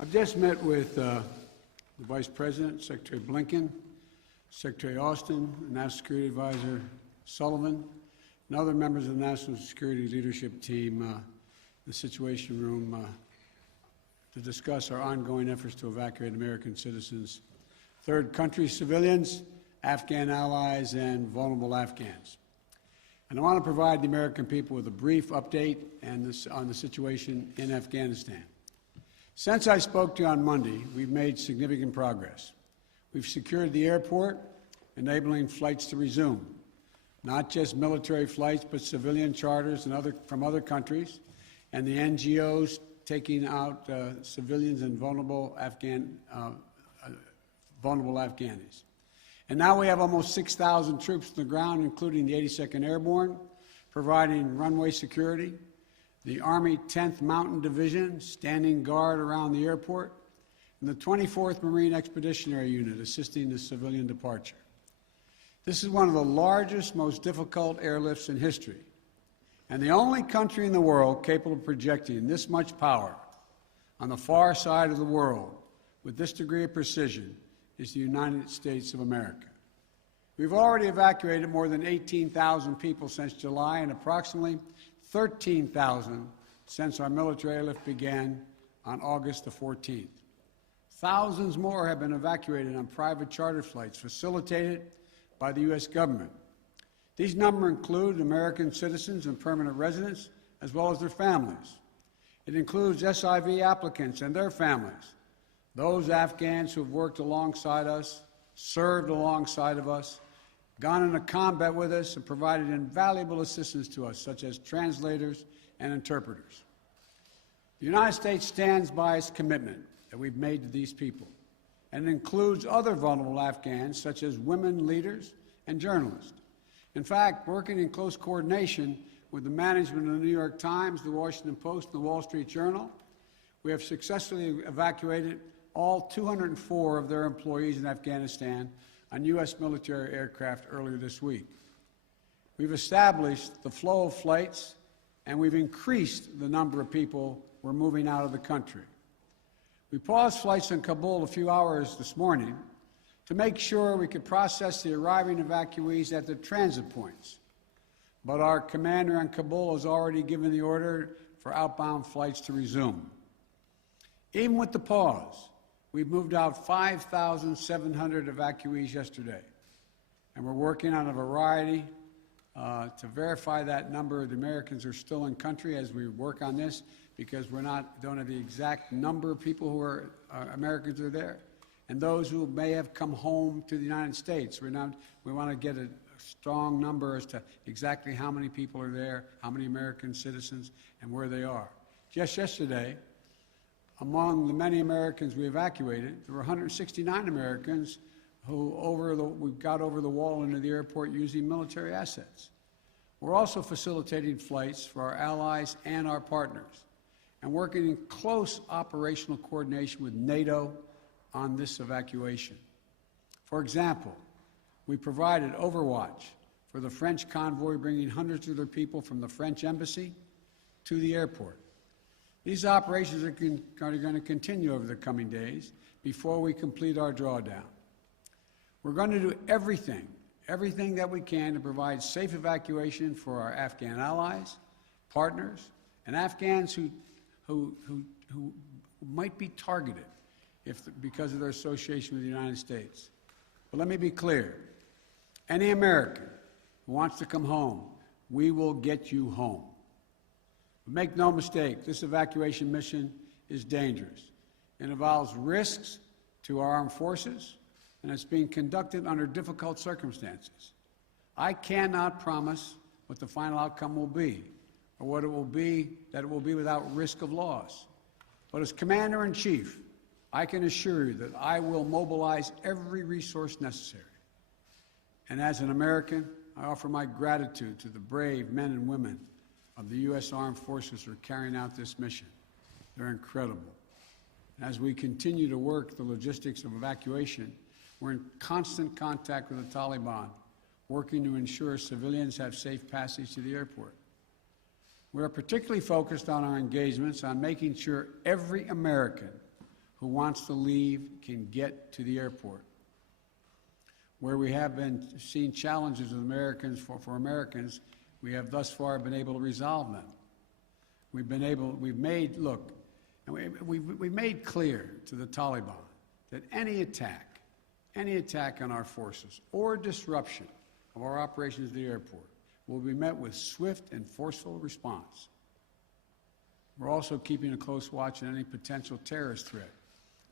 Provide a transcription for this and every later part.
I've just met with the Vice President, Secretary Blinken, Secretary Austin, the National Security Advisor Sullivan, and other members of the National Security Leadership Team, the Situation Room, to discuss our ongoing efforts to evacuate American citizens, third country civilians, Afghan allies, and vulnerable Afghans. And I want to provide the American people with a brief update on the situation in Afghanistan. Since I spoke to you on Monday, we've made significant progress. We've secured the airport, enabling flights to resume, not just military flights, but civilian charters from other countries, and the NGOs taking out civilians and vulnerable Afghanis. And now we have almost 6,000 troops on the ground, including the 82nd Airborne, providing runway security, the Army 10th Mountain Division standing guard around the airport, and the 24th Marine Expeditionary Unit assisting the civilian departure. This is one of the largest, most difficult airlifts in history, and the only country in the world capable of projecting this much power on the far side of the world with this degree of precision is the United States of America. We've already evacuated more than 18,000 people since July and approximately 13,000 since our military airlift began on August the 14th. Thousands more have been evacuated on private charter flights facilitated by the U.S. government. These numbers include American citizens and permanent residents, as well as their families. It includes SIV applicants and their families, those Afghans who have worked alongside us, served alongside of us, gone into combat with us, and provided invaluable assistance to us, such as translators and interpreters. The United States stands by its commitment that we've made to these people, and it includes other vulnerable Afghans, such as women leaders and journalists. In fact, working in close coordination with the management of the New York Times, the Washington Post, and the Wall Street Journal, we have successfully evacuated all 204 of their employees in Afghanistan on U.S. military aircraft earlier this week. We've established the flow of flights, and we've increased the number of people we're moving out of the country. We paused flights in Kabul a few hours this morning to make sure we could process the arriving evacuees at the transit points. But our commander in Kabul has already given the order for outbound flights to resume. Even with the pause, we've moved out 5,700 evacuees yesterday, and we're working on a variety to verify that number of the Americans who are still in country as we work on this, because don't have the exact number of people who are Americans who are there, and those who may have come home to the United States. We want to get a strong number as to exactly how many people are there, how many American citizens, and where they are. Just yesterday, among the many Americans we evacuated, there were 169 Americans who we got over the wall into the airport using military assets. We're also facilitating flights for our allies and our partners, and working in close operational coordination with NATO on this evacuation. For example, we provided overwatch for the French convoy bringing hundreds of their people from the French embassy to the airport. These operations are going to continue over the coming days before we complete our drawdown. We're going to do everything that we can to provide safe evacuation for our Afghan allies, partners, and Afghans who might be targeted because of their association with the United States. But let me be clear. Any American who wants to come home, we will get you home. But make no mistake, this evacuation mission is dangerous. It involves risks to our armed forces, and it's being conducted under difficult circumstances. I cannot promise what the final outcome will be, or what it will be, that it will be without risk of loss. But as Commander-in-Chief, I can assure you that I will mobilize every resource necessary. And as an American, I offer my gratitude to the brave men and women of the U.S. Armed Forces who are carrying out this mission. They're incredible. And as we continue to work the logistics of evacuation, we're in constant contact with the Taliban, working to ensure civilians have safe passage to the airport. We are particularly focused on our engagements on making sure every American who wants to leave can get to the airport. Where we have been seeing challenges with Americans, for Americans, we have thus far been able to resolve them. We've made clear to the Taliban that any attack on our forces or disruption of our operations at the airport will be met with swift and forceful response. We're also keeping a close watch on any potential terrorist threat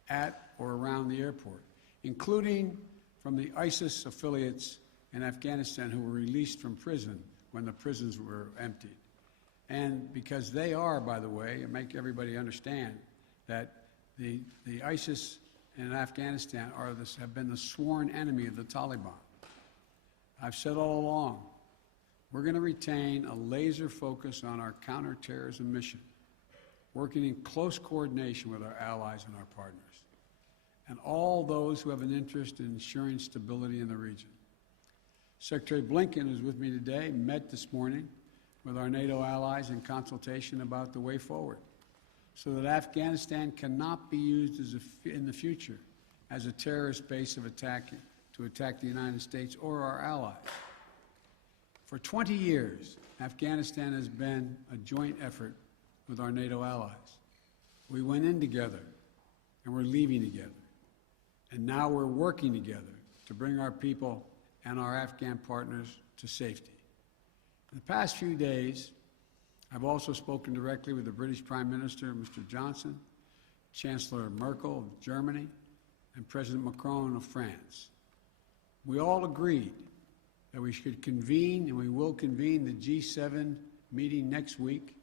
at or around the airport, including from the ISIS affiliates in Afghanistan who were released from prison when the prisons were emptied. And because they are, by the way, and make everybody understand that the ISIS in Afghanistan have been the sworn enemy of the Taliban. I've said all along, we're going to retain a laser focus on our counterterrorism mission, working in close coordination with our allies and our partners, and all those who have an interest in ensuring stability in the region. Secretary Blinken, who's with me today, met this morning with our NATO allies in consultation about the way forward, so that Afghanistan cannot be used in the future as a terrorist base to attack the United States or our allies. For 20 years, Afghanistan has been a joint effort with our NATO allies. We went in together, and we're leaving together. And now we're working together to bring our people and our Afghan partners to safety. In the past few days, I've also spoken directly with the British Prime Minister, Mr. Johnson, Chancellor Merkel of Germany, and President Macron of France. We all agreed that we should convene, and we will convene, the G7 meeting next week,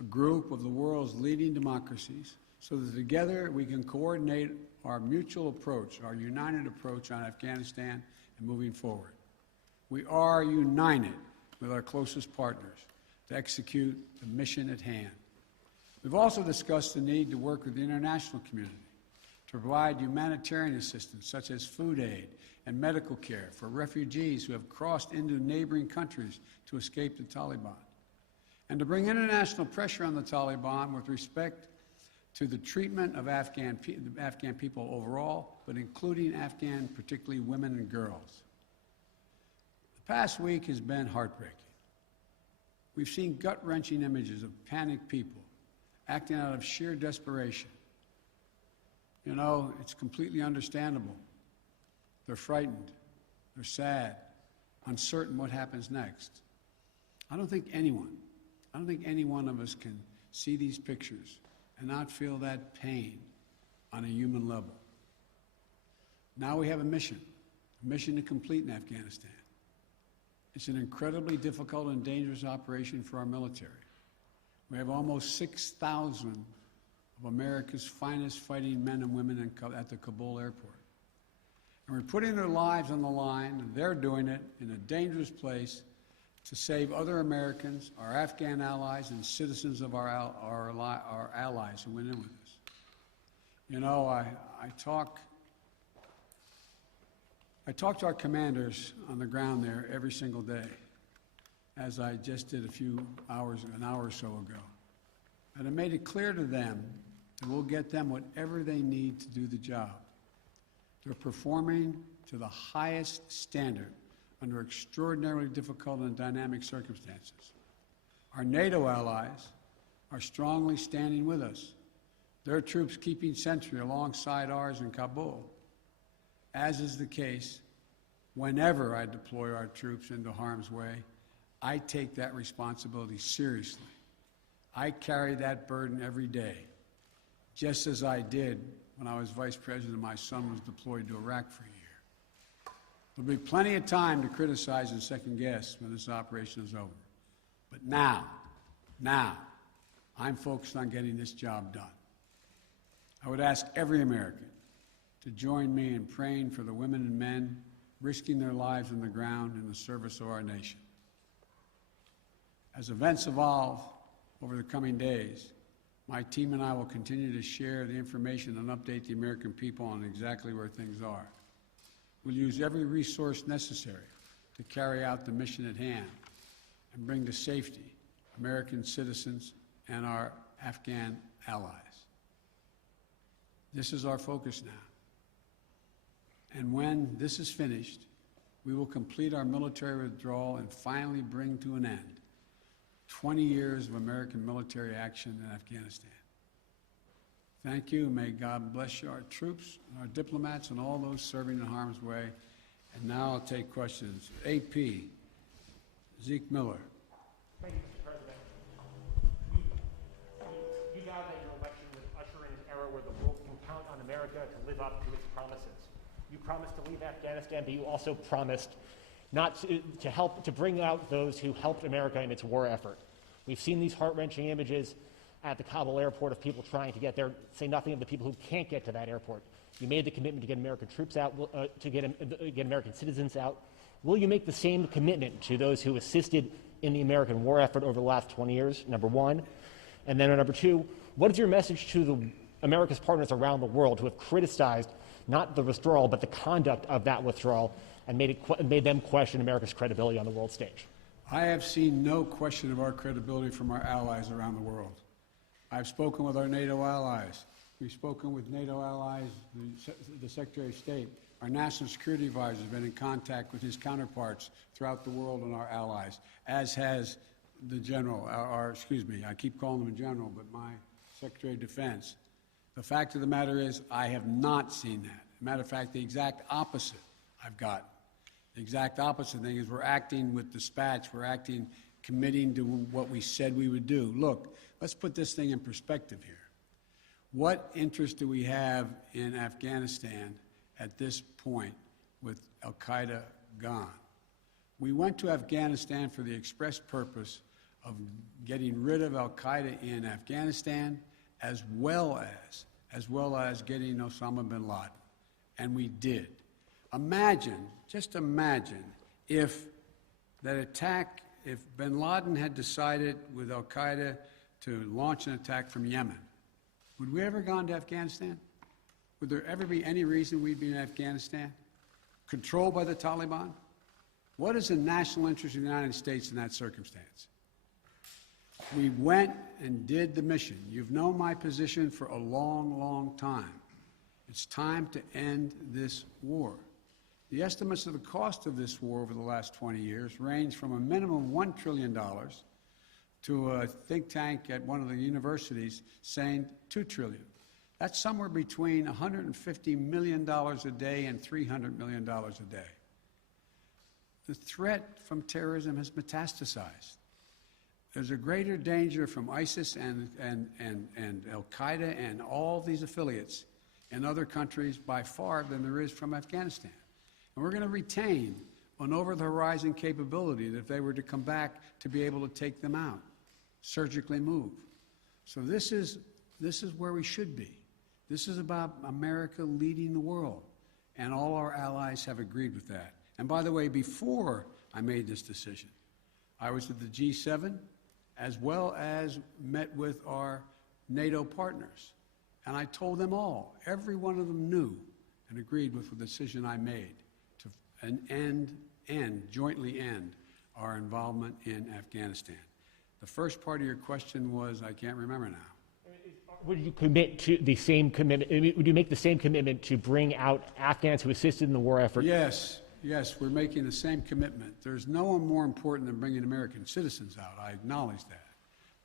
a group of the world's leading democracies, so that together we can coordinate our mutual approach, our united approach on Afghanistan and moving forward. We are united with our closest partners to execute the mission at hand. We've also discussed the need to work with the international community to provide humanitarian assistance, such as food aid and medical care for refugees who have crossed into neighboring countries to escape the Taliban, and to bring international pressure on the Taliban with respect to the treatment of Afghan people overall, but including Afghan, particularly women and girls. The past week has been heartbreaking. We've seen gut-wrenching images of panicked people acting out of sheer desperation. You know, it's completely understandable. They're frightened, they're sad, uncertain what happens next. I don't think any one of us can see these pictures and not feel that pain on a human level. Now we have a mission to complete in Afghanistan. It's an incredibly difficult and dangerous operation for our military. We have almost 6,000 of America's finest fighting men and women at the Kabul airport. And we're putting their lives on the line, and they're doing it in a dangerous place to save other Americans, our Afghan allies, and citizens of our allies who went in with us. You know, I talk to our commanders on the ground there every single day, as I just did an hour or so ago. And I made it clear to them that we'll get them whatever they need to do the job. They're performing to the highest standard under extraordinarily difficult and dynamic circumstances. Our NATO allies are strongly standing with us, their troops keeping sentry alongside ours in Kabul, as is the case whenever I deploy our troops into harm's way. I take that responsibility seriously. I carry that burden every day, just as I did when I was vice president and my son was deployed to Iraq for a year. There'll be plenty of time to criticize and second guess when this operation is over. But now, I'm focused on getting this job done. I would ask every American to join me in praying for the women and men risking their lives on the ground in the service of our nation. As events evolve over the coming days, my team and I will continue to share the information and update the American people on exactly where things are. We'll use every resource necessary to carry out the mission at hand and bring to safety American citizens and our Afghan allies. This is our focus now. And when this is finished, we will complete our military withdrawal and finally bring to an end 20 years of American military action in Afghanistan. Thank you. May God bless you, our troops, our diplomats, and all those serving in harm's way. And now I'll take questions. AP, Zeke Miller. Thank you, Mr. President. You know that your election would usher in an era where the world can count on America to live up to its promises. You promised to leave Afghanistan, but you also promised not to help to bring out those who helped America in its war effort. We've seen these heart-wrenching images at the Kabul airport of people trying to get there, say nothing of the people who can't get to that airport. You made the commitment to get American troops out, to get American citizens out. Will you make the same commitment to those who assisted in the American war effort over the last 20 years, number one? And then number two, what is your message to America's partners around the world who have criticized not the withdrawal, but the conduct of that withdrawal and made them question America's credibility on the world stage? I have seen no question of our credibility from our allies around the world. I've spoken with our NATO allies. We've spoken with NATO allies, the Secretary of State. Our National Security Advisor has been in contact with his counterparts throughout the world and our allies, as has the General, I keep calling him a General, but my Secretary of Defense. The fact of the matter is, I have not seen that. Matter of fact, the exact opposite I've gotten. The exact opposite thing is we're acting with dispatch, we're acting committing to what we said we would do. Look, let's put this thing in perspective here. What interest do we have in Afghanistan at this point with al-Qaeda gone? We went to Afghanistan for the express purpose of getting rid of al-Qaeda in Afghanistan as well as getting Osama bin Laden. And we did. Imagine, just imagine if that attack, if bin Laden had decided with al-Qaeda to launch an attack from Yemen, would we ever gone to Afghanistan? Would there ever be any reason we'd be in Afghanistan? Controlled by the Taliban? What is the national interest of the United States in that circumstance? We went and did the mission. You've known my position for a long, long time. It's time to end this war. The estimates of the cost of this war over the last 20 years range from a minimum of $1 trillion to a think tank at one of the universities saying $2 trillion. That's somewhere between $150 million a day and $300 million a day. The threat from terrorism has metastasized. There's a greater danger from ISIS and al-Qaeda and all these affiliates in other countries by far than there is from Afghanistan. And we're going to retain an over-the-horizon capability that if they were to come back to be able to take them out, surgically move. So this is where we should be. This is about America leading the world, and all our allies have agreed with that. And by the way, before I made this decision, I was at the G7 as well as met with our NATO partners. And I told them all, every one of them knew and agreed with the decision I made to jointly end our involvement in Afghanistan. The first part of your question was, I can't remember now. Would you commit to the same commitment? Would you make the same commitment to bring out Afghans who assisted in the war effort? Yes, we're making the same commitment. There's no one more important than bringing American citizens out. I acknowledge that.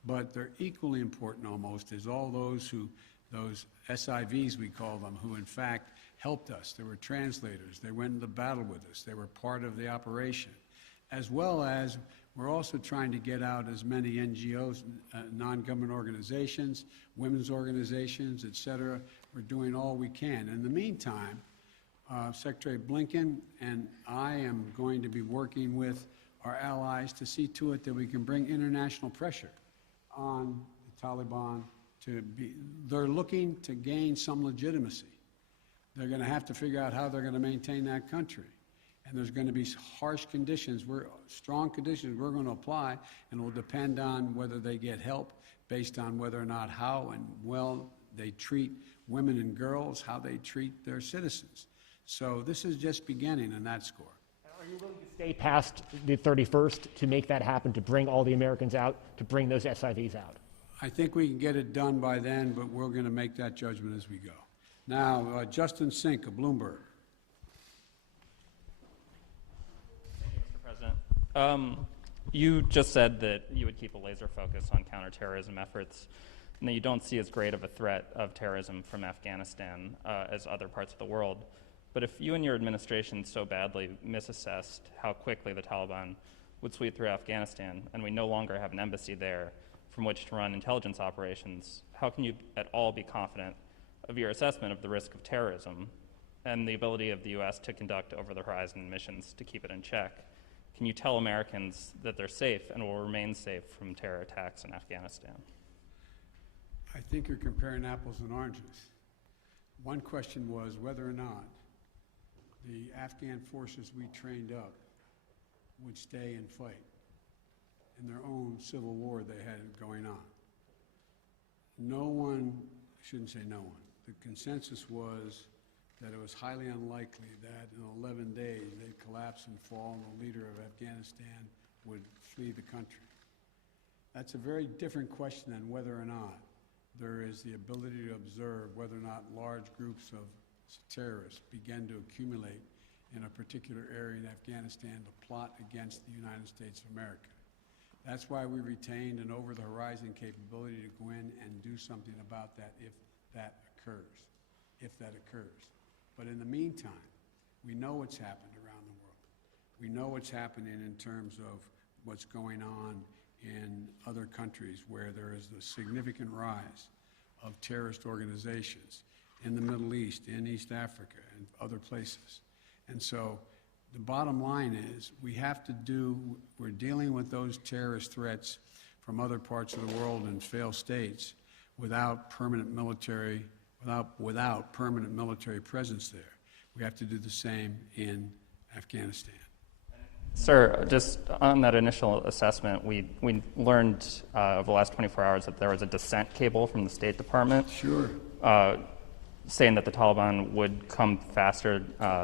But they're equally important almost is all those SIVs we call them, who in fact helped us. They were translators. They went into battle with us. They were part of the operation. As well as we're also trying to get out as many NGOs, non-government organizations, women's organizations, et cetera. We're doing all we can. In the meantime, Secretary Blinken and I am going to be working with our allies to see to it that we can bring international pressure on the Taliban they're looking to gain some legitimacy. They're going to have to figure out how they're going to maintain that country. And there's going to be harsh conditions, strong conditions we're going to apply, and it will depend on whether they get help based on whether or not how and well they treat women and girls, how they treat their citizens. So this is just beginning on that score. Are you willing to stay past the 31st to make that happen, to bring all the Americans out, to bring those SIVs out? I think we can get it done by then, but we're going to make that judgment as we go. Now, Justin Sink of Bloomberg. Thank you, Mr. President. You just said that you would keep a laser focus on counterterrorism efforts and that you don't see as great of a threat of terrorism from Afghanistan as other parts of the world. But if you and your administration so badly misassessed how quickly the Taliban would sweep through Afghanistan, and we no longer have an embassy there from which to run intelligence operations, how can you at all be confident of your assessment of the risk of terrorism and the ability of the U.S. to conduct over-the-horizon missions to keep it in check? Can you tell Americans that they're safe and will remain safe from terror attacks in Afghanistan? I think you're comparing apples and oranges. One question was whether or not the Afghan forces we trained up would stay and fight in their own civil war they had going on. No one, I shouldn't say no one, the consensus was that it was highly unlikely that in 11 days they'd collapse and fall and the leader of Afghanistan would flee the country. That's a very different question than whether or not there is the ability to observe whether or not large groups of terrorists begin to accumulate in a particular area in Afghanistan to plot against the United States of America. That's why we retained an over-the-horizon capability to go in and do something about that if that occurs. But in the meantime, we know what's happened around the world. We know what's happening in terms of what's going on in other countries where there is a significant rise of terrorist organizations in the Middle East, in East Africa, and other places. And so the bottom line is we're dealing with those terrorist threats from other parts of the world and failed states without permanent military presence there. We have to do the same in Afghanistan. Sir, just on that initial assessment, we learned over the last 24 hours that there was a dissent cable from the State Department. Sure. Saying that the Taliban would come faster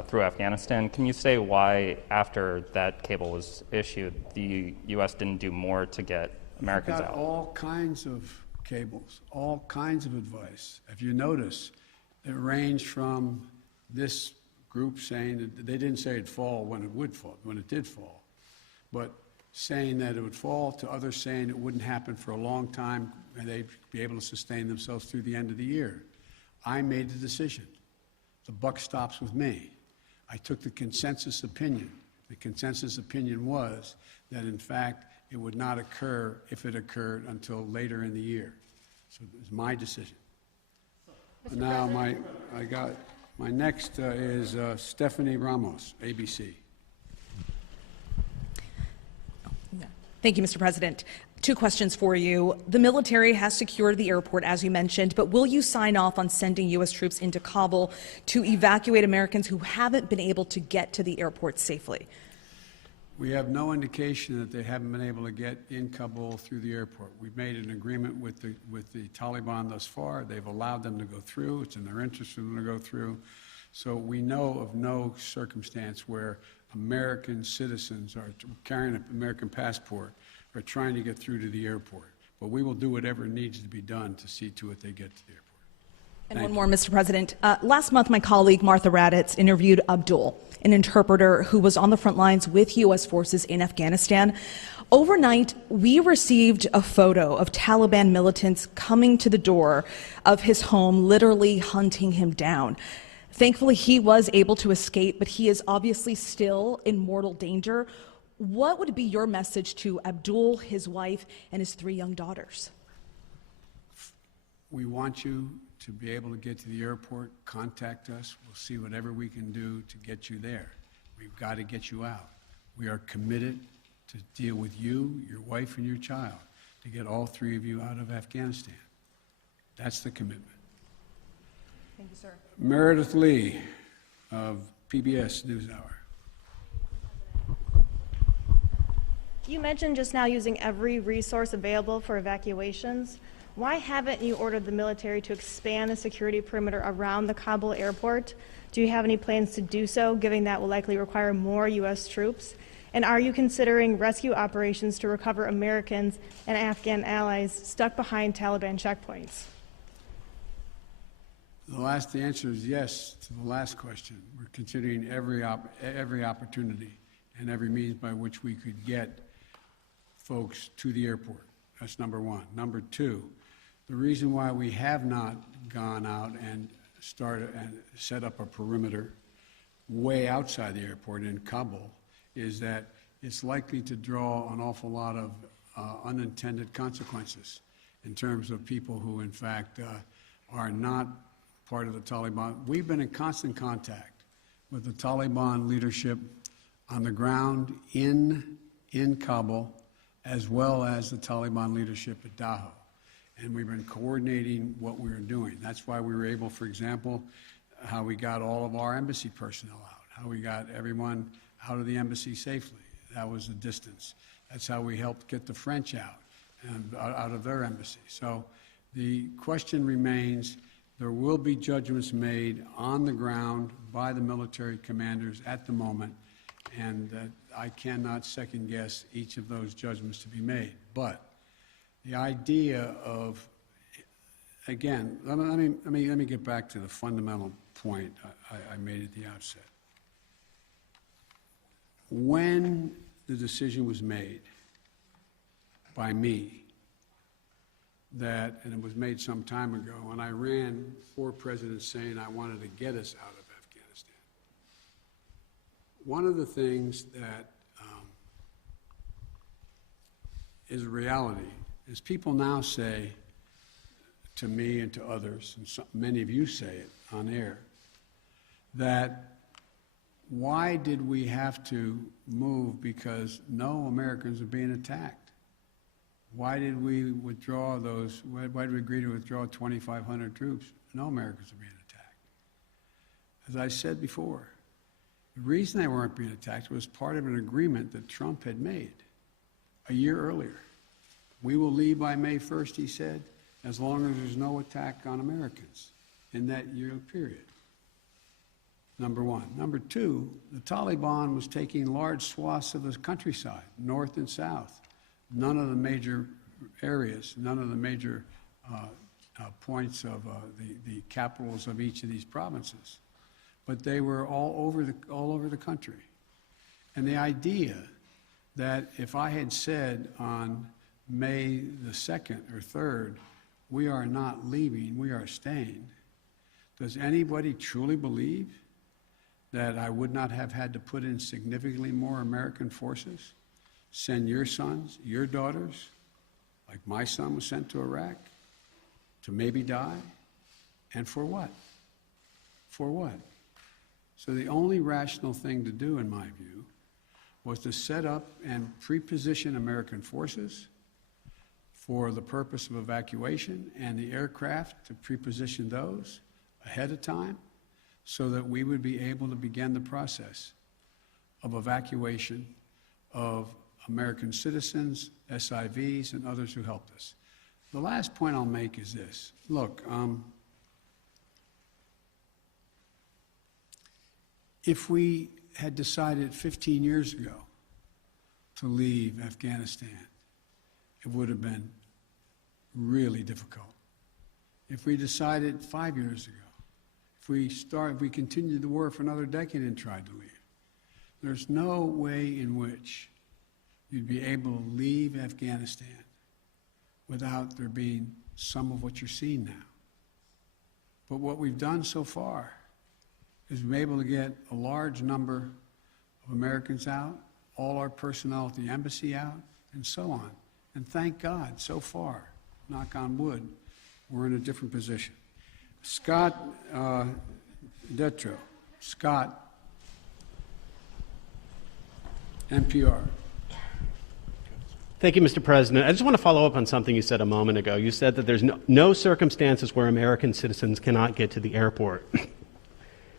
through Afghanistan. Can you say why, after that cable was issued, the U.S. didn't do more to get Americans out? All kinds of cables, all kinds of advice. If you notice, it ranged from this group saying that they didn't say it'd fall when it did fall, but saying that it would fall, to others saying it wouldn't happen for a long time and they'd be able to sustain themselves through the end of the year. I made the decision. The buck stops with me. I took the consensus opinion. The consensus opinion was that, in fact, it would not occur, if it occurred, until later in the year. So it was my decision. Now, my next is Stephanie Ramos, ABC. Thank you, Mr. President. 2 questions for you. The military has secured the airport, as you mentioned, but will you sign off on sending U.S. troops into Kabul to evacuate Americans who haven't been able to get to the airport safely? We have no indication that they haven't been able to get in Kabul through the airport. We've made an agreement with the Taliban thus far. They've allowed them to go through. It's in their interest for them to go through. So we know of no circumstance where American citizens are carrying an American passport are trying to get through to the airport. But we will do whatever needs to be done to see to it they get to the airport. And one more, Mr. President. Last month, my colleague Martha Raddatz interviewed Abdul, an interpreter who was on the front lines with U.S. forces in Afghanistan. Overnight, we received a photo of Taliban militants coming to the door of his home, literally hunting him down. Thankfully, he was able to escape, but he is obviously still in mortal danger. What would be your message to Abdul, his wife, and his 3 young daughters? We want you to be able to get to the airport. Contact us. We'll see whatever we can do to get you there. We've got to get you out. We are committed to deal with you, your wife, and your child, to get all 3 of you out of Afghanistan. That's the commitment. Thank you, sir. Meredith Lee of PBS NewsHour. You mentioned just now using every resource available for evacuations. Why haven't you ordered the military to expand the security perimeter around the Kabul airport? Do you have any plans to do so, given that will likely require more U.S. troops? And are you considering rescue operations to recover Americans and Afghan allies stuck behind Taliban checkpoints? The answer is yes to the last question. We're considering every opportunity and every means by which we could get folks to the airport. That's number one. Number two, the reason why we have not gone out and started and set up a perimeter way outside the airport in Kabul is that it's likely to draw an awful lot of unintended consequences in terms of people who, in fact, are not part of the Taliban. We've been in constant contact with the Taliban leadership on the ground in Kabul, as well as the Taliban leadership at Dahou. And we've been coordinating what we were doing. That's why we were able, for example, how we got all of our embassy personnel out, how we got everyone out of the embassy safely. That was the distance. That's how we helped get the French out and out of their embassy. So the question remains, there will be judgments made on the ground by the military commanders at the moment, and I cannot second guess each of those judgments to be made. But the idea of, again, let me get back to the fundamental point I made at the outset. When the decision was made by me that, and it was made some time ago, and I ran 4 presidents saying I wanted to get us out of Afghanistan. One of the things that is a reality is people now say to me and to others, and many of you say it on air, that why did we have to move because no Americans are being attacked? Why did we withdraw those, why did we agree to withdraw 2,500 troops? No Americans are being attacked. As I said before, the reason they weren't being attacked was part of an agreement that Trump had made a year earlier. We will leave by May 1st, he said, as long as there's no attack on Americans in that year period. Number one. Number two, the Taliban was taking large swaths of the countryside, north and south. None of the major areas, none of the major points of the capitals of each of these provinces. But they were all over the country. And the idea that if I had said on May the 2nd or 3rd, we are not leaving, we are staying, does anybody truly believe that I would not have had to put in significantly more American forces, send your sons, your daughters, like my son was sent to Iraq, to maybe die? And for what? For what? So the only rational thing to do, in my view, was to set up and pre-position American forces for the purpose of evacuation, and the aircraft to pre-position those ahead of time so that we would be able to begin the process of evacuation of American citizens, SIVs, and others who helped us. The last point I'll make is this. Look, if we had decided 15 years ago to leave Afghanistan, it would have been really difficult. If we decided 5 years ago, if we continued the war for another decade and tried to leave, there's no way in which you'd be able to leave Afghanistan without there being some of what you're seeing now. But what we've done so far is we've been able to get a large number of Americans out, all our personnel at the embassy out, and so on. And thank God, so far, knock on wood, we're in a different position. Scott Detrow. Scott, NPR. Thank you, Mr. President. I just want to follow up on something you said a moment ago. You said that there's no circumstances where American citizens cannot get to the airport.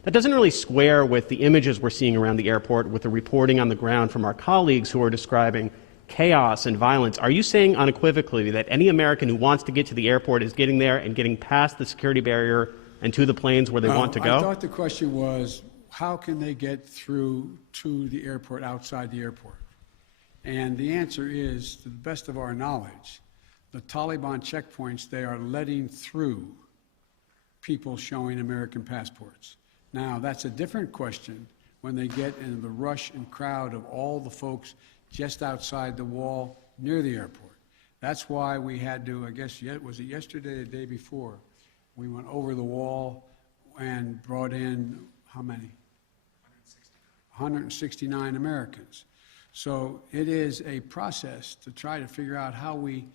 That doesn't really square with the images we're seeing around the airport, with the reporting on the ground from our colleagues who are describing chaos and violence. Are you saying unequivocally that any American who wants to get to the airport is getting there and getting past the security barrier and to the planes where they want to go? I thought the question was, how can they get through to the airport outside the airport? And the answer is, to the best of our knowledge, the Taliban checkpoints they are letting through people showing American passports. Now, that's a different question when they get into the rush and crowd of all the folks just outside the wall near the airport. That's why we had to, I guess, was it yesterday or the day before, we went over the wall and brought in, how many? 169 Americans. So it is a process to try to figure out how we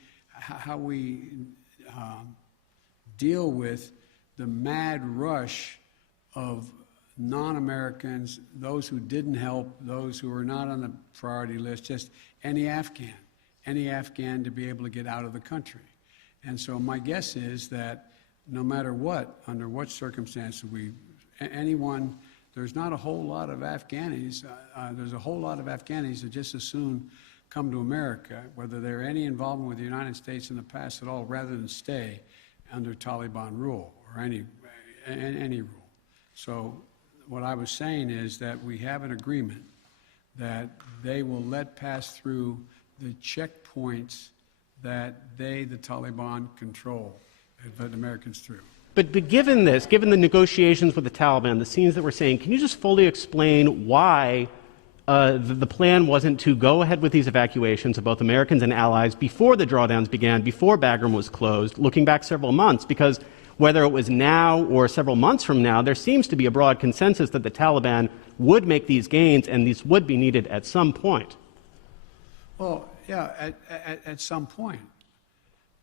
deal with the mad rush of non-Americans, those who didn't help, those who were not on the priority list, just any Afghan to be able to get out of the country. And so my guess is that no matter what, under what circumstances anyone, there's not a whole lot of Afghanis, there's a whole lot of Afghanis that just as soon come to America, whether they're any involvement with the United States in the past at all, rather than stay under Taliban rule or any rule. So what I was saying is that we have an agreement that they will let pass through the checkpoints that the Taliban control, and let Americans through. But given this, given the negotiations with the Taliban, the scenes that we're seeing, can you just fully explain why the plan wasn't to go ahead with these evacuations of both Americans and allies before the drawdowns began, before Bagram was closed, looking back several months? Because whether it was now or several months from now, there seems to be a broad consensus that the Taliban would make these gains and these would be needed at some point. Well, yeah, at some point.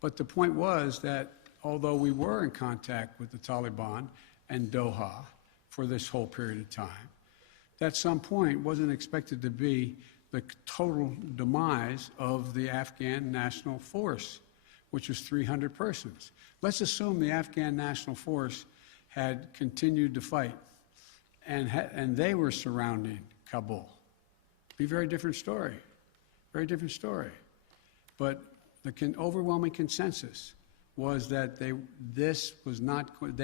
But the point was that although we were in contact with the Taliban and Doha for this whole period of time, at some point wasn't expected to be the total demise of the Afghan National Force, which was 300 persons. Let's assume the Afghan National Force had continued to fight and they were surrounding Kabul. Be a very different story. Very different story. But the overwhelming consensus was that they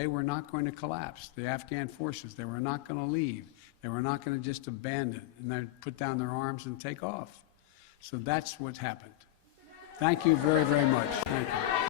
were not going to collapse. The Afghan forces, they were not going to leave. They were not going to just abandon and then put down their arms and take off. So that's what happened. Thank you very, very much. Thank you.